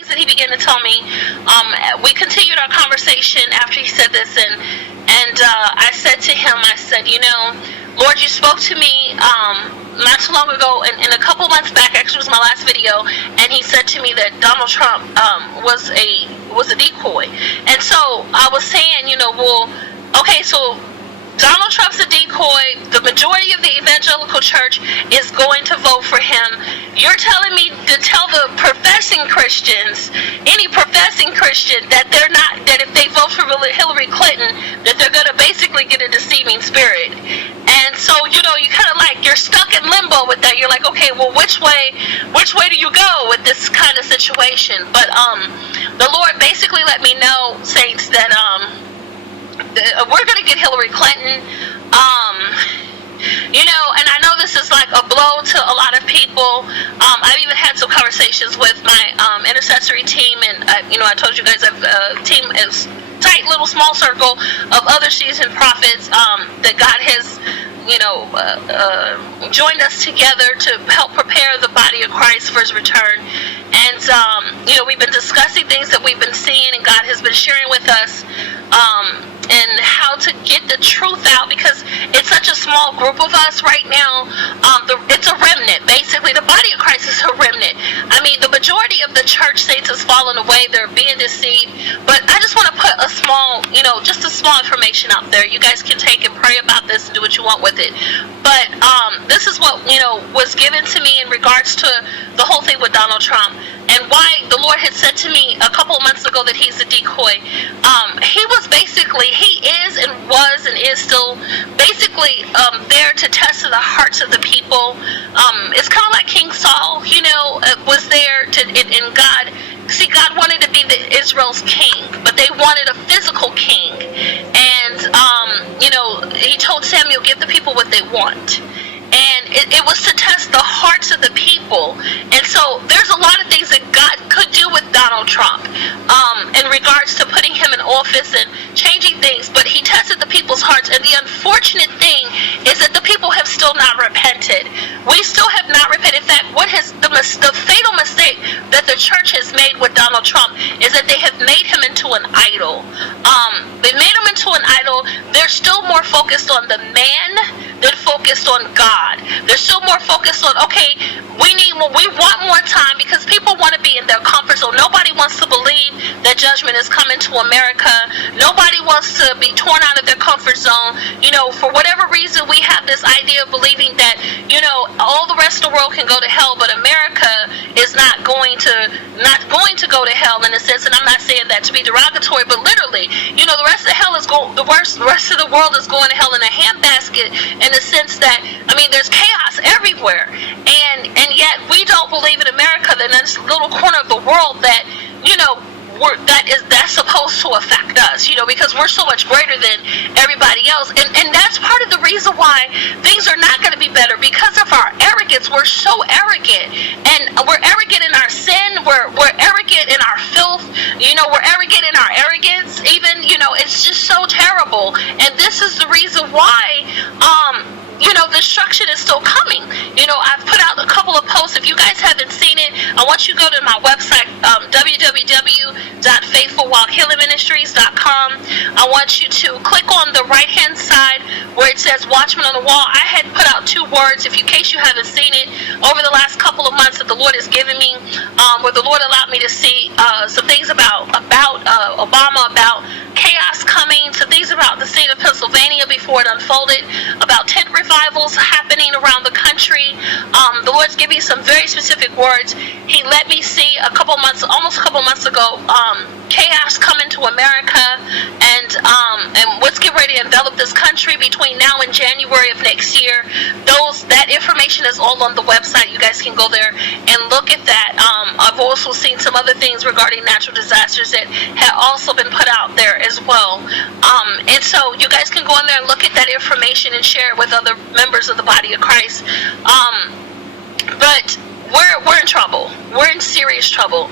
that he began to tell me. We continued our conversation after he said this, and I said to him, I said, Lord, you spoke to me not too long ago, and a couple months back, actually it was my last video, and he said to me that Donald Trump was a decoy. And so I was saying, well, okay, so Donald Trump's a decoy. The majority of the evangelical church is going to vote for him. You're telling me to tell the professing Christians, any professing Christian, that they're not, that if they vote for Hillary Clinton, that they're going to basically get a deceiving spirit. And so, you kind of like, you're stuck in limbo with that. You're like, okay, well, which way do you go with this kind of situation? But the Lord basically let me know, saints, that we're going to get Hillary Clinton. And I know this is like a blow to a lot of people. I've even had some conversations with my intercessory team, and I told you guys I've a team is tight little small circle of other seasoned prophets that God has joined us together to help prepare the body of Christ for his return. And we've been discussing things that we've been seeing, and God has been sharing with us and how to get the truth out, because it's such a small group of us right now. It's a remnant. Basically, the body of Christ is a remnant. I mean, the majority of the church saints has fallen away. They're being deceived. But I just want to put a small, just a small information out there. You guys can take and pray about this and do what you want with it. But this is what, was given to me in regards to the whole thing with Donald Trump, and why the Lord had said to me a couple of months ago that he's a decoy. He is and was and is still basically there to test the hearts of the people. It's kind of like King Saul, was there and God. See, God wanted to be Israel's king, but they wanted a physical king. And, he told Samuel, give the people what they want. And it was to test the hearts of the people. And so there's a lot of things that God could do with Donald Trump in regards to putting him in office and changing things. But he tested the people's hearts. And the unfortunate thing is that the people have still not repented. We still have not repented. In fact, the fatal mistake that the church has made with Donald Trump is that they have made him into an idol. They made him into an idol. They're still more focused on the man than focused on God. They're still more focused on, okay, we want more time, because people want to be in their comfort zone. Nobody wants to believe that judgment is coming to America. Nobody wants to be torn out of their comfort zone. For whatever reason, we have this idea of believing that, all the rest of the world can go to hell, but America is not going to go to hell in a sense. And I'm not saying that to be derogatory, but literally, the rest of hell is the rest of the world is going to hell in a handbasket, in the sense that, there's chaos everywhere, and yet we don't believe in America, that this little corner of the world that that's supposed to affect us, because we're so much greater than everybody else. And that's part of the reason why things are not going to be better, because of our arrogance. We're so arrogant, and we're arrogant in our sin, we're arrogant in our filth, we're arrogant in our arrogance even, it's just so terrible. And this is the reason why destruction is still coming. I've put out a couple of posts. If you guys haven't seen it, I want you to go to my website, www.faithfulwalkhealingministries.com. I want you to click on the right-hand side where it says Watchman on the Wall. I had put out 2 words, in case you haven't seen it, over the last couple of months that the Lord has given me, where the Lord allowed me to see some things about Obama, about chaos coming, some things about the state of Pennsylvania before it unfolded, about tent revivals happening around the country. The Lord's giving me some very specific words. He let me see almost a couple months ago, chaos coming to America, and what's getting ready to envelop this country between now and January of next year. That information is all on the website. You guys can go there and look at that. I've also seen some other things regarding natural disasters that have also been put out there as well. And so you guys can go in there and look at that information and share it with other members of the body of Christ. But we're in trouble. We're in serious trouble.